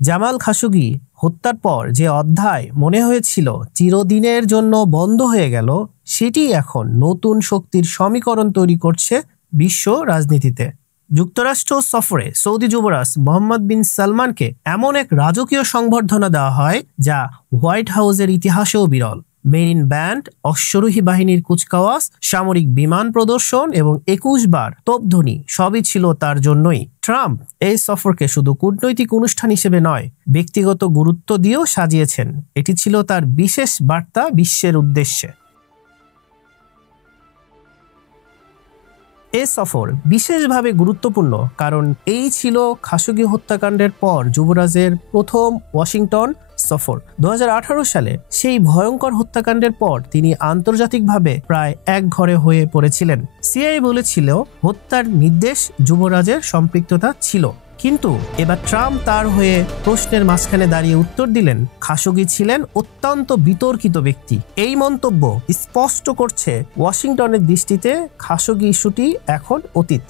Jamal Khashoggi হত্যার পর যে অধ্যায় মনে হয়েছিল চিরদিনের জন্য বন্ধ হয়ে গেল, সেটি এখন নতুন শক্তির সমীকরণ তৈরি করছে বিশ্ব রাজনীতিতে। যুক্তরাষ্ট্র সফরে সৌদি যুবরাজ মোহাম্মদ বিন সালমানকে এমন এক রাজকীয় সংবর্ধনা দেওয়া হয় যা হোয়াইট হাউসের ইতিহাসেও বিরল। মেরিন ব্যান্ড, অশ্বারোহী বাহিনীর কুচকাওয়াজ, সামরিক বিমান প্রদর্শন এবং 21 বার তোপধ্বনি সবই ছিল তার জন্যই। ট্রাম্প এই সফরকে শুধু কূটনৈতিক অনুষ্ঠান হিসেবে নয়, ব্যক্তিগত গুরুত্ব দিয়েও সাজিয়েছেন। এটি ছিল তার বিশেষ বার্তা বিশ্বের উদ্দেশ্যে। এ সফর বিশেষভাবে গুরুত্বপূর্ণ কারণ এই ছিল খাশোগি হত্যাকাণ্ডের পর যুবরাজের প্রথম ওয়াশিংটন সফর। 2018 সালে সেই ভয়ঙ্কর হত্যাকাণ্ডের পর তিনি আন্তর্জাতিকভাবে প্রায় একঘরে হয়ে পড়েছিলেন। সিআইএ বলেছিল হত্যার নির্দেশ যুবরাজের সম্পৃক্ততা ছিল, কিন্তু এবার ট্রাম্প তার হয়ে প্রশ্নের মাঝখানে দাঁড়িয়ে উত্তর দিলেন খাশোগি ছিলেন অত্যন্ত বিতর্কিত ব্যক্তি। এই মন্তব্য স্পষ্ট করছে ওয়াশিংটনের দৃষ্টিতে খাশোগি ইস্যুটি এখন অতীত।